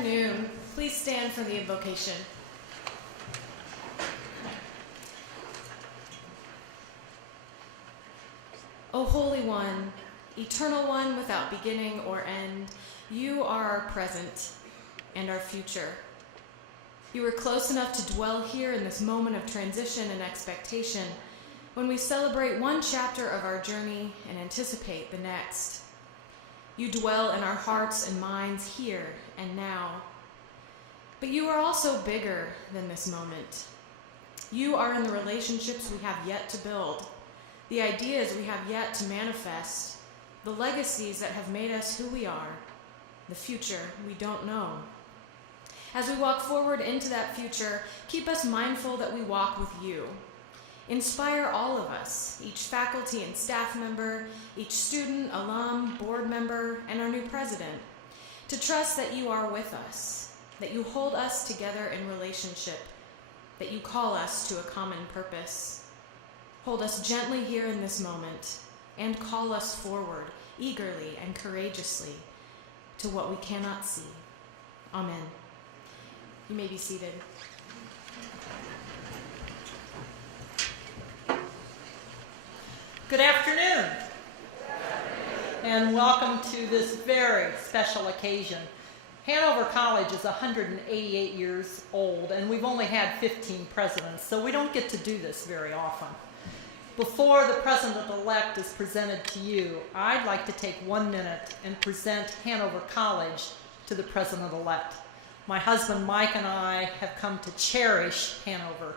afternoon. Please stand for the invocation. O Holy One, Eternal One without beginning or end, you are our present and our future. You are close enough to dwell here in this moment of transition and expectation when we celebrate one chapter of our journey and anticipate the next. You dwell in our hearts and minds here and now. But you are also bigger than this moment. You are in the relationships we have yet to build, the ideas we have yet to manifest, the legacies that have made us who we are, the future we don't know. As we walk forward into that future, keep us mindful that we walk with you. Inspire all of us, each faculty and staff member, each student, alum, board member, and our new president, to trust that you are with us, that you hold us together in relationship, that you call us to a common purpose. Hold us gently here in this moment, and call us forward, eagerly and courageously, to what we cannot see. Amen. You may be seated. Good afternoon, and welcome to this very special occasion. Hanover College is 188 years old, and we've only had 15 presidents, so we don't get to do this very often. Before the president-elect is presented to you, I'd like to take 1 minute and present Hanover College to the president-elect. My husband Mike and I have come to cherish Hanover,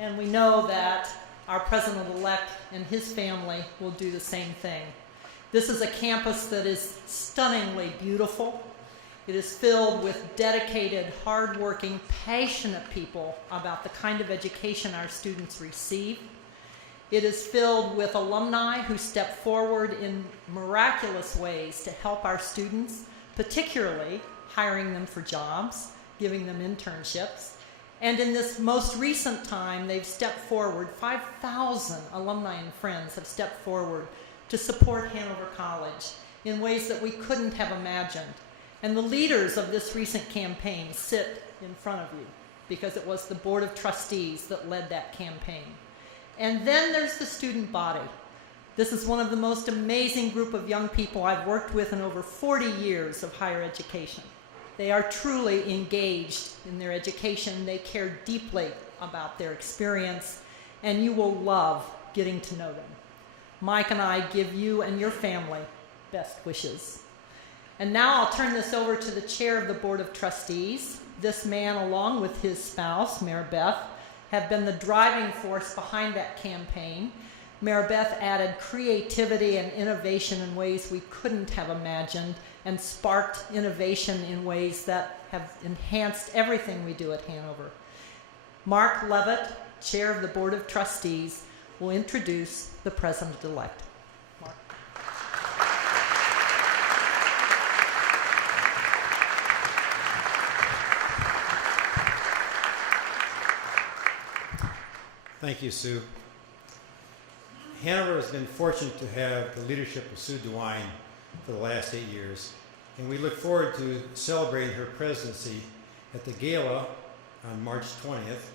and we know that our president-elect and his family will do the same thing. This is a campus that is stunningly beautiful. It is filled with dedicated, hardworking, passionate people about the kind of education our students receive. It is filled with alumni who step forward in miraculous ways to help our students, particularly hiring them for jobs, giving them internships. And in this most recent time, they've stepped forward. 5,000 alumni and friends have stepped forward to support Hanover College in ways that we couldn't have imagined. And the leaders of this recent campaign sit in front of you because it was the Board of Trustees that led that campaign. And then there's the student body. This is one of the most amazing group of young people I've worked with in over 40 years of higher education. They are truly engaged in their education. They care deeply about their experience, and you will love getting to know them. Mike and I give you and your family best wishes. And now I'll turn this over to the chair of the Board of Trustees. This man, along with his spouse, Mary Beth, have been the driving force behind that campaign. Mary Beth added creativity and innovation in ways we couldn't have imagined, and sparked innovation in ways that have enhanced everything we do at Hanover. Mark Levitt, chair of the Board of Trustees, will introduce the president-elect. Mark. Thank you, Sue. Hanover has been fortunate to have the leadership of Sue DeWine for the last 8 years, and we look forward to celebrating her presidency at the gala on March 20th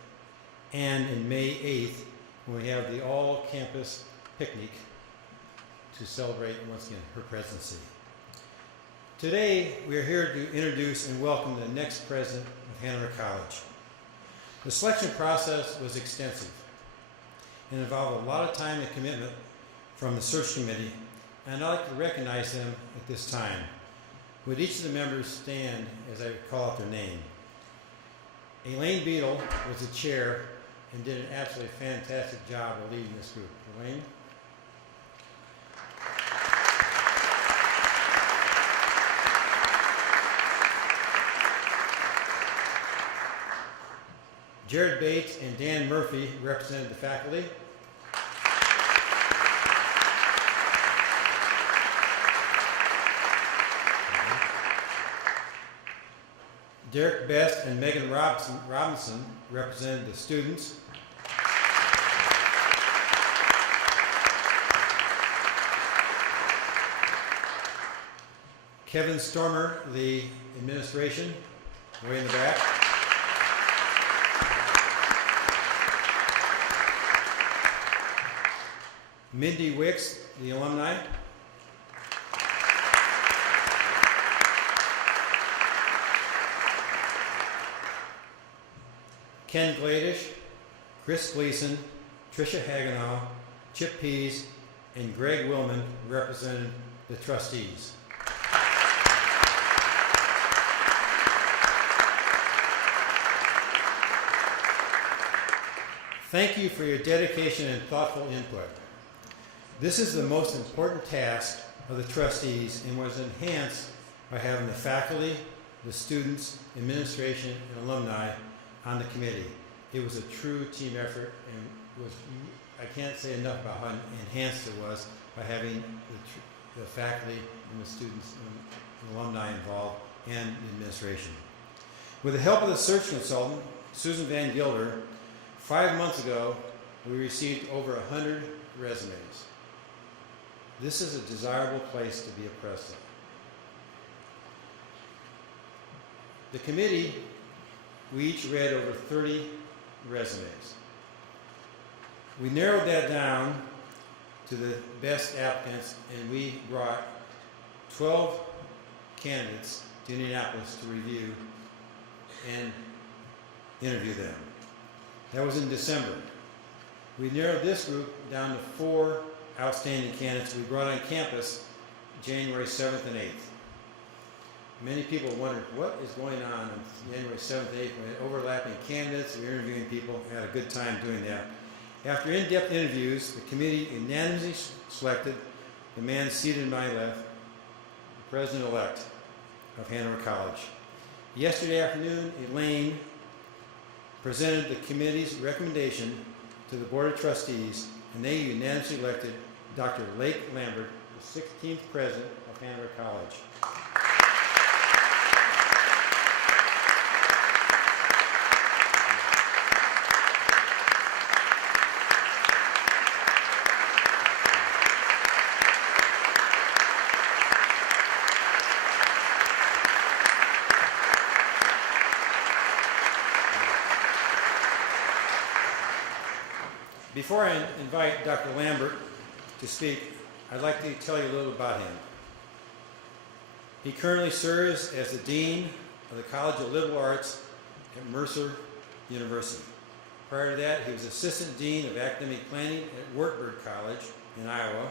and in May 8th when we have the all-campus picnic to celebrate once again her presidency. Today we are here to introduce and welcome the next president of Hanover College. The selection process was extensive and involved a lot of time and commitment from the search committee, and I'd like to recognize them at this time. Would each of the members stand as I call out their name? Elaine Beadle was the chair and did an absolutely fantastic job of leading this group. Elaine? Jared Bates and Dan Murphy represented the faculty. Derek Best and Megan Robinson represented the students. Kevin Stormer, the administration. way in the back. Mindy Wicks, the alumni. Ken Gladish, Chris Gleason, Tricia Hagenow, Chip Pease, and Greg Willman represented the trustees. Thank you for your dedication and thoughtful input. This is the most important task of the trustees and was enhanced by having the faculty, the students, administration, and alumni on the committee. It was a true team effort, and I can't say enough about how enhanced it was by having the faculty and the students and alumni involved and the administration. With the help of the search consultant, Susan Van Gilder, 5 months ago, we received over 100 resumes. This is a desirable place to be a president. The committee, we each read over 30 resumes. We narrowed that down to the best applicants, and we brought 12 candidates to Indianapolis to review and interview them. That was in December. We narrowed this group down to 4 outstanding candidates we brought on campus January 7th and 8th. Many people wondered what is going on January 7th and 8th. We had overlapping candidates, we were interviewing people, we had a good time doing that. After in-depth interviews, the committee unanimously selected the man seated to my left, the president-elect of Hanover College. Yesterday afternoon, Elaine presented the committee's recommendation to the Board of Trustees, and they unanimously elected Dr. Lake Lambert, the 16th president of Hanover College. Before I invite Dr. Lambert to speak, I'd like to tell you a little about him. He currently serves as the Dean of the College of Liberal Arts at Mercer University. Prior to that, he was Assistant Dean of Academic Planning at Wartburg College in Iowa.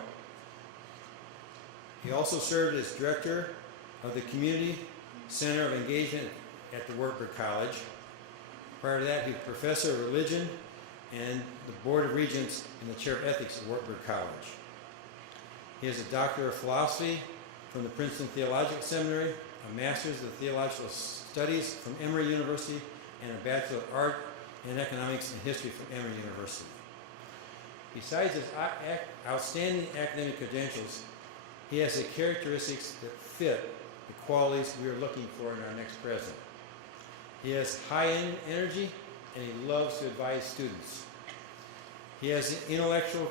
He also served as Director of the Community Center of Engagement at the Wartburg College. Prior to that, he was Professor of Religion and the Board of Regents and the Chair of Ethics at Wartburg College. He has a Doctor of Philosophy from the Princeton Theological Seminary, a Master's of Theological Studies from Emory University, and a Bachelor of Art and Economics and History from Emory University. Besides his outstanding academic credentials, he has the characteristics that fit the qualities we are looking for in our next president. He has high energy, and he loves to advise students. He has the intellectual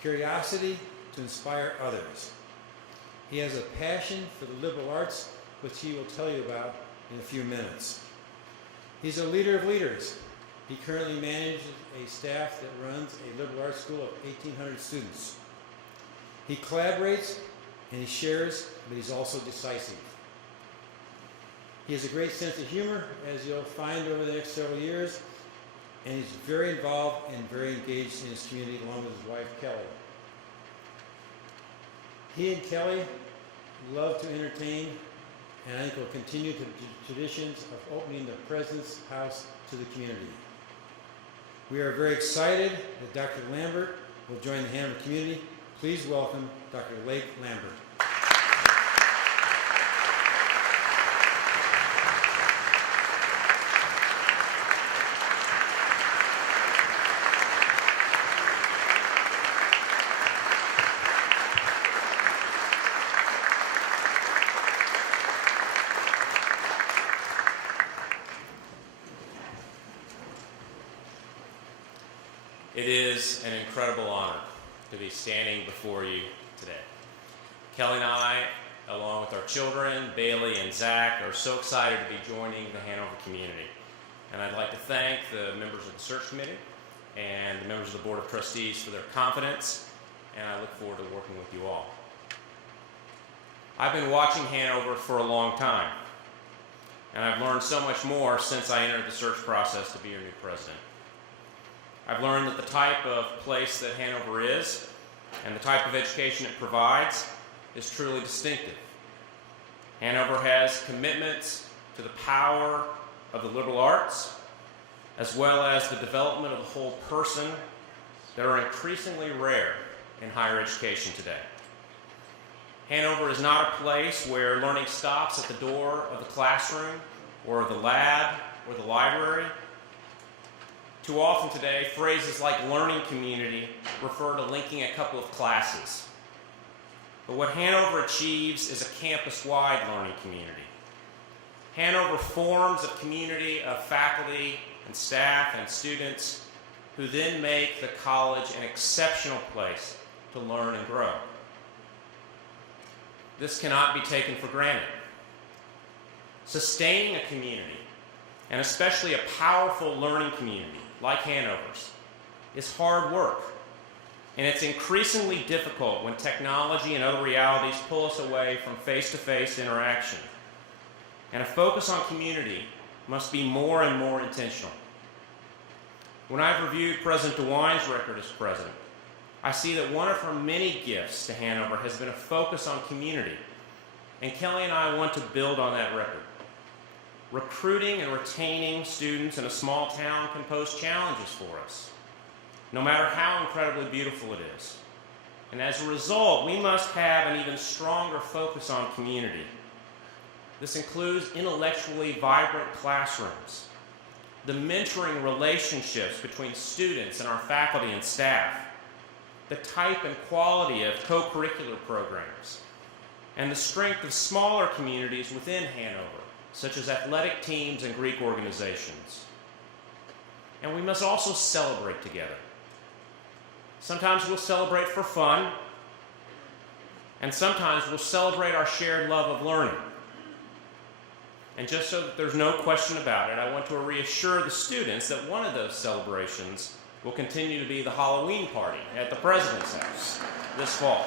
curiosity to inspire others. He has a passion for the liberal arts, which he will tell you about in a few minutes. He's a leader of leaders. He currently manages a staff that runs a liberal arts school of 1,800 students. He collaborates and he shares, but he's also decisive. He has a great sense of humor, as you'll find over the next several years, and he's very involved and very engaged in his community along with his wife, Kelly. He and Kelly love to entertain, and I think will continue the traditions of opening the President's House to the community. We are very excited that Dr. Lambert will join the Hanover community. Please welcome Dr. Lake Lambert. It is an incredible honor to be standing before you today. Kelly and I along with our children, Bailey and Zach, are so excited to be joining the Hanover community. And I'd like to thank the members of the search committee and the members of the Board of Trustees for their confidence, and I look forward to working with you all. I've been watching Hanover for a long time, and I've learned so much more since I entered the search process to be your new president. I've learned that the type of place that Hanover is and the type of education it provides is truly distinctive. Hanover has commitments to the power of the liberal arts, as well as the development of the whole person that are increasingly rare in higher education today. Hanover is not a place where learning stops at the door of the classroom or the lab or the library. Too often today, phrases like learning community refer to linking a couple of classes. But what Hanover achieves is a campus-wide learning community. Hanover forms a community of faculty and staff and students who then make the college an exceptional place to learn and grow. This cannot be taken for granted. Sustaining a community, and especially a powerful learning community like Hanover's, is hard work. And it's increasingly difficult when technology and other realities pull us away from face-to-face interaction. And a focus on community must be more and more intentional. When I've reviewed President DeWine's record as president, I see that one of her many gifts to Hanover has been a focus on community. And Kelly and I want to build on that record. Recruiting and retaining students in a small town can pose challenges for us, no matter how incredibly beautiful it is. And as a result, we must have an even stronger focus on community. This includes intellectually vibrant classrooms, the mentoring relationships between students and our faculty and staff, the type and quality of co-curricular programs, and the strength of smaller communities within Hanover, such as athletic teams and Greek organizations. And we must also celebrate together. Sometimes we'll celebrate for fun, and sometimes we'll celebrate our shared love of learning. And just so that there's no question about it, I want to reassure the students that one of those celebrations will continue to be the Halloween party at the President's House this fall.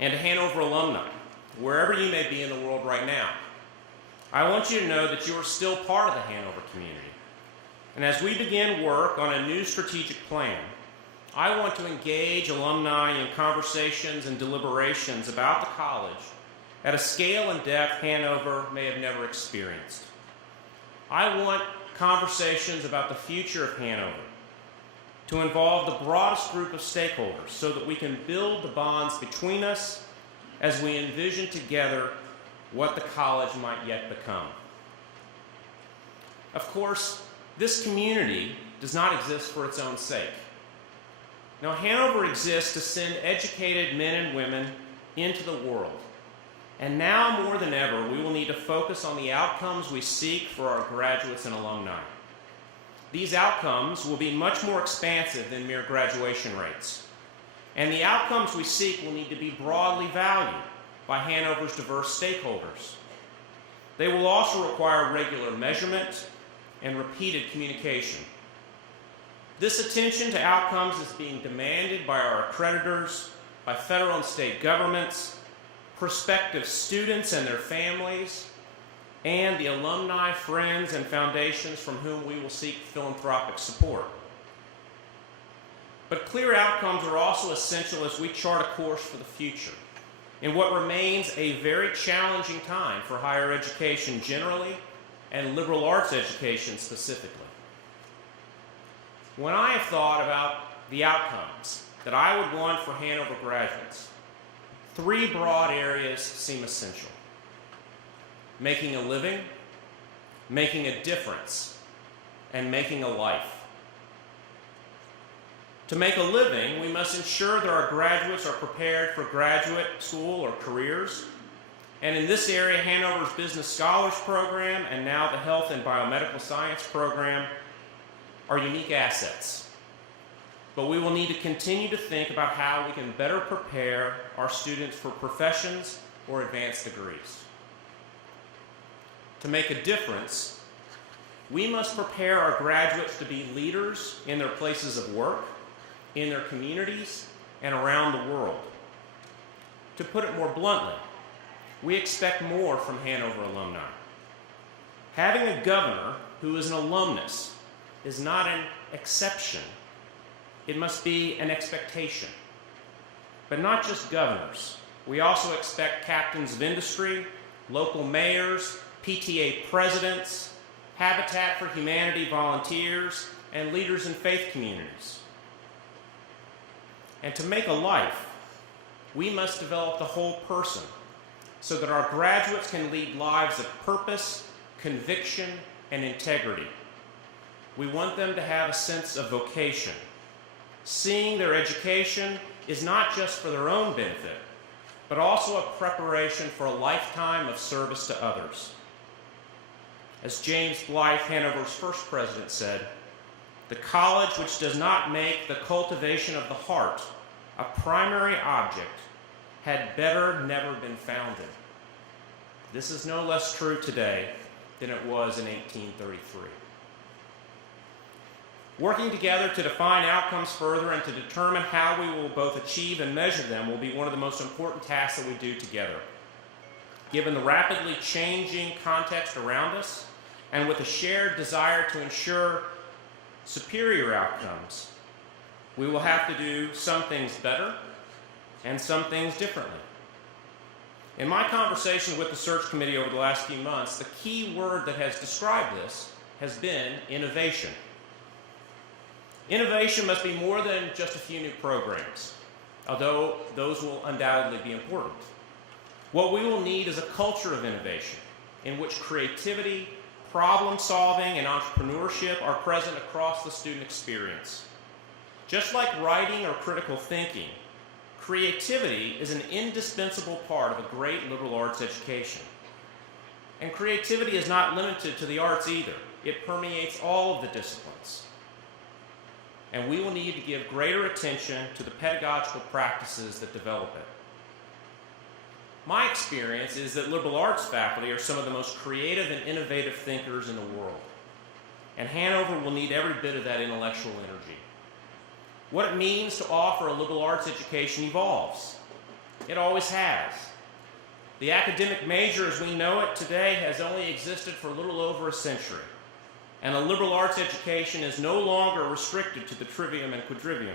And to Hanover alumni, wherever you may be in the world right now, I want you to know that you are still part of the Hanover community. And as we begin work on a new strategic plan, I want to engage alumni in conversations and deliberations about the college at a scale and depth Hanover may have never experienced. I want conversations about the future of Hanover to involve the broadest group of stakeholders so that we can build the bonds between us as we envision together what the college might yet become. Of course, this community does not exist for its own sake. Now, Hanover exists to send educated men and women into the world. And now more than ever, we will need to focus on the outcomes we seek for our graduates and alumni. These outcomes will be much more expansive than mere graduation rates. And the outcomes we seek will need to be broadly valued by Hanover's diverse stakeholders. They will also require regular measurement and repeated communication. This attention to outcomes is being demanded by our accreditors, by federal and state governments, prospective students and their families, and the alumni, friends, and foundations from whom we will seek philanthropic support. But clear outcomes are also essential as we chart a course for the future in what remains a very challenging time for higher education generally and liberal arts education specifically. When I have thought about the outcomes that I would want for Hanover graduates, three broad areas seem essential: making a living, making a difference, and making a life. To make a living, we must ensure that our graduates are prepared for graduate school or careers. And in this area, Hanover's Business Scholars Program and now the Health and Biomedical Science Program are unique assets. but we will need to continue to think about how we can better prepare our students for professions or advanced degrees. To make a difference, we must prepare our graduates to be leaders in their places of work, in their communities, and around the world. To put it more bluntly, we expect more from Hanover alumni. Having a governor who is an alumnus is not an exception. It must be an expectation. But not just governors. We also expect captains of industry, local mayors, PTA presidents, Habitat for Humanity volunteers, and leaders in faith communities. And to make a life, we must develop the whole person so that our graduates can lead lives of purpose, conviction, and integrity. We want them to have a sense of vocation. Seeing their education is not just for their own benefit, but also a preparation for a lifetime of service to others. As James Blythe, Hanover's first president, said, "The college which does not make the cultivation of the heart a primary object had better never been founded." This is no less true today than it was in 1833. Working together to define outcomes further and to determine how we will both achieve and measure them will be one of the most important tasks that we do together. Given the rapidly changing context around us, and with a shared desire to ensure superior outcomes, we will have to do some things better and some things differently. In my conversation with the search committee over the last few months, the key word that has described this has been innovation. Innovation must be more than just a few new programs, although those will undoubtedly be important. What we will need is a culture of innovation in which creativity, problem solving, and entrepreneurship are present across the student experience. Just like writing or critical thinking, creativity is an indispensable part of a great liberal arts education. And creativity is not limited to the arts either. It permeates all of the disciplines. And we will need to give greater attention to the pedagogical practices that develop it. My experience is that liberal arts faculty are some of the most creative and innovative thinkers in the world. And Hanover will need every bit of that intellectual energy. What it means to offer a liberal arts education evolves. It always has. The academic major as we know it today has only existed for a little over a century. And a liberal arts education is no longer restricted to the trivium and quadrivium.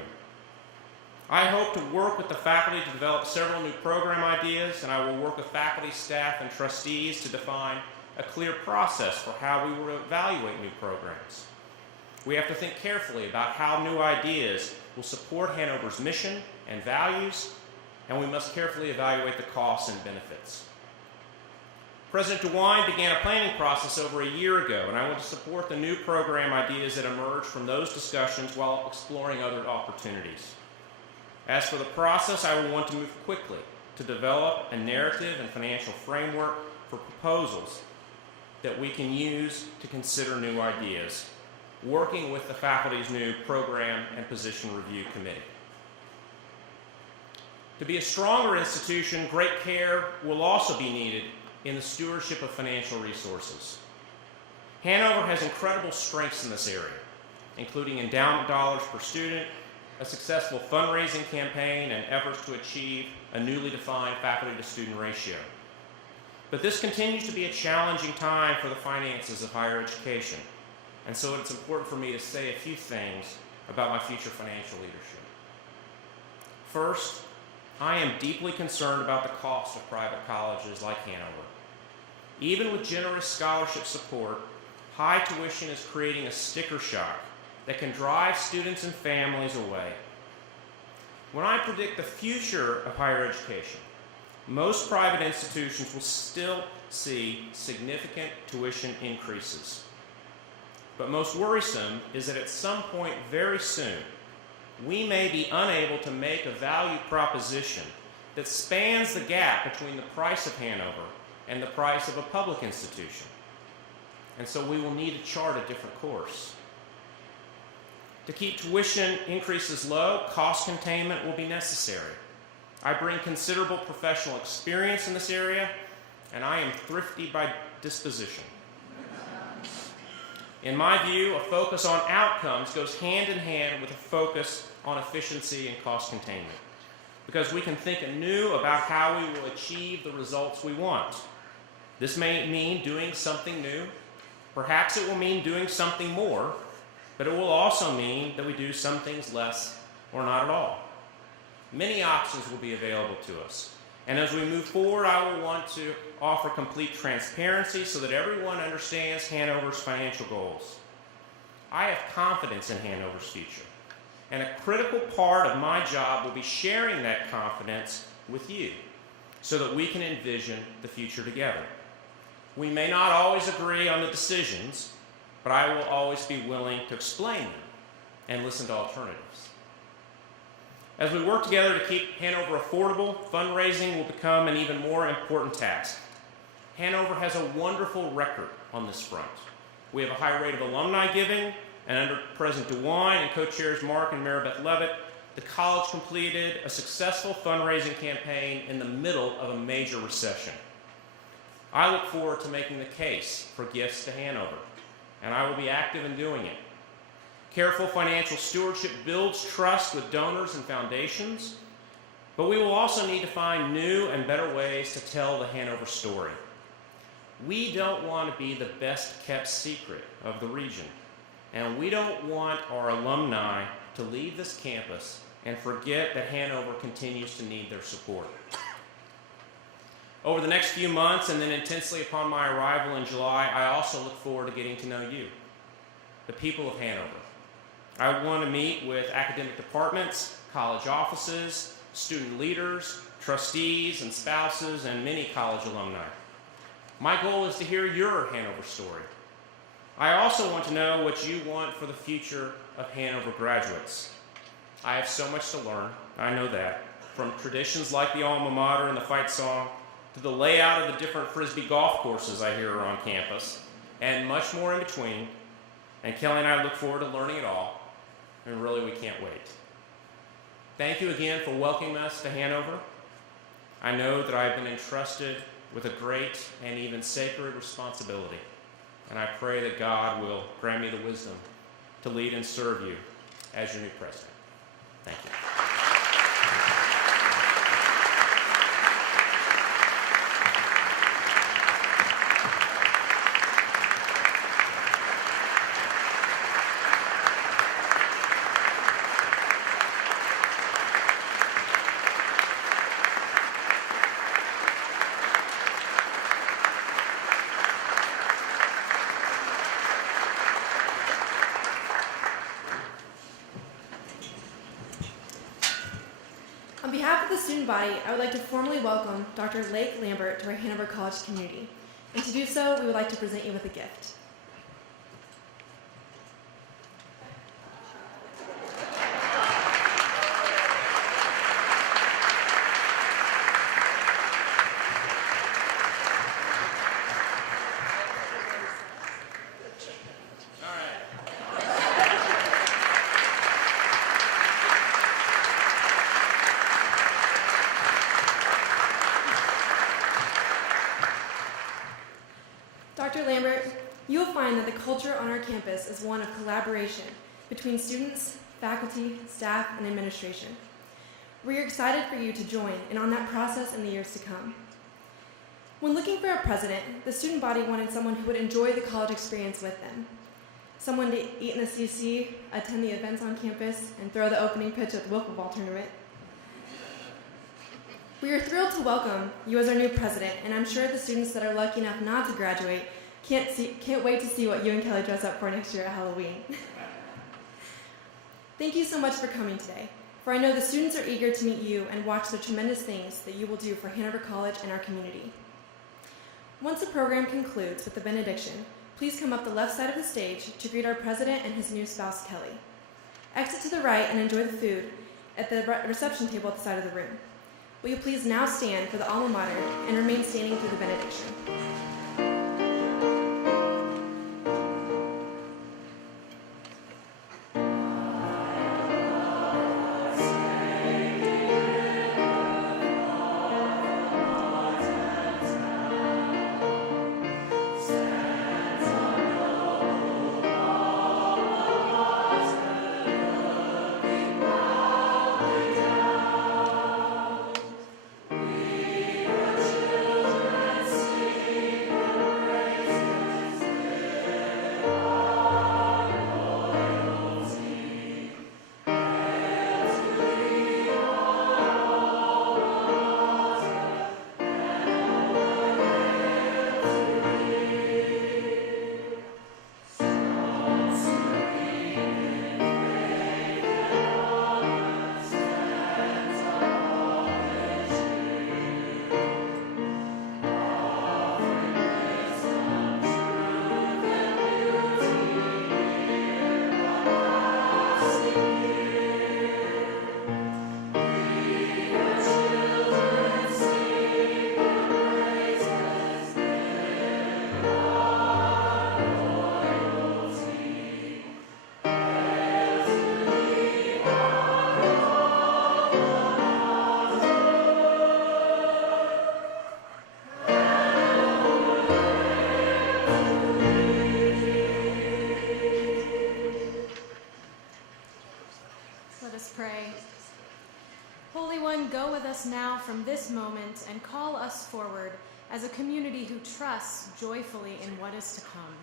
I hope to work with the faculty to develop several new program ideas, and I will work with faculty, staff, and trustees to define a clear process for how we will evaluate new programs. We have to think carefully about how new ideas will support Hanover's mission and values, and we must carefully evaluate the costs and benefits. President DeWine began a planning process over a year ago, and I want to support the new program ideas that emerge from those discussions while exploring other opportunities. As for the process, I will want to move quickly to develop a narrative and financial framework for proposals that we can use to consider new ideas, working with the faculty's new Program and Position Review Committee. To be a stronger institution, great care will also be needed in the stewardship of financial resources. Hanover has incredible strengths in this area, including endowment dollars per student, a successful fundraising campaign, and efforts to achieve a newly defined faculty-to-student ratio. But this continues to be a challenging time for the finances of higher education, and so it's important for me to say a few things about my future financial leadership. First, I am deeply concerned about the cost of private colleges like Hanover. Even with generous scholarship support, high tuition is creating a sticker shock that can drive students and families away. When I predict the future of higher education, most private institutions will still see significant tuition increases. But most worrisome is that at some point very soon, we may be unable to make a value proposition that spans the gap between the price of Hanover and the price of a public institution. And so we will need to chart a different course. To keep tuition increases low, cost containment will be necessary. I bring considerable professional experience in this area, and I am thrifty by disposition. In my view, a focus on outcomes goes hand in hand with a focus on efficiency and cost containment, because we can think anew about how we will achieve the results we want. This may mean doing something new. Perhaps it will mean doing something more, but it will also mean that we do some things less or not at all. Many options will be available to us. And as we move forward, I will want to offer complete transparency so that everyone understands Hanover's financial goals. I have confidence in Hanover's future, and a critical part of my job will be sharing that confidence with you so that we can envision the future together. We may not always agree on the decisions, but I will always be willing to explain them and listen to alternatives. As we work together to keep Hanover affordable, fundraising will become an even more important task. Hanover has a wonderful record on this front. We have a high rate of alumni giving, and under President DeWine and co-chairs Mark and Maribeth Levitt, the college completed a successful fundraising campaign in the middle of a major recession. I look forward to making the case for gifts to Hanover, and I will be active in doing it. Careful financial stewardship builds trust with donors and foundations, but we will also need to find new and better ways to tell the Hanover story. We don't want to be the best kept secret of the region, and we don't want our alumni to leave this campus and forget that Hanover continues to need their support. Over the next few months, and then intensely upon my arrival in July, I also look forward to getting to know you, the people of Hanover. I want to meet with academic departments, college offices, student leaders, trustees and spouses, and many college alumni. My goal is to hear your Hanover story. I also want to know what you want for the future of Hanover graduates. I have so much to learn, I know that, from traditions like the alma mater and the fight song, to the layout of the different Frisbee golf courses I hear are on campus, and much more in between. And Kelly and I look forward to learning it all, and really we can't wait. Thank you again for welcoming us to Hanover. I know that I've been entrusted with a great and even sacred responsibility, and I pray that God will grant me the wisdom to lead and serve you as your new president. Thank you. On behalf of the student body, I would like to formally welcome Dr. Lake Lambert to our Hanover College community. And to do so, we would like to present you with a gift. Dr. Lambert, you will find that the culture on our campus is one of collaboration between students, faculty, staff, and administration. We are excited for you to join in on that process in the years to come. When looking for a president, the student body wanted someone who would enjoy the college experience with them. Someone to eat in the CC, attend the events on campus, and throw the opening pitch at the wiffle ball tournament. We are thrilled to welcome you as our new president, and I'm sure the students that are lucky enough not to graduate can't wait to see what you and Kelly dress up for next year at Halloween. Thank you so much for coming today, for I know the students are eager to meet you and watch the tremendous things that you will do for Hanover College and our community. Once the program concludes with the benediction, please come up the left side of the stage to greet our president and his new spouse, Kelly. Exit to the right and enjoy the food at the reception table at the side of the room. Will you please now stand for the alma mater and remain standing through the benediction. us now from this moment and call us forward as a community who trusts joyfully in what is to come.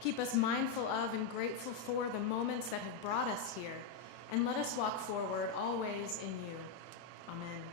Keep us mindful of and grateful for the moments that have brought us here, and let us walk forward always in you. Amen.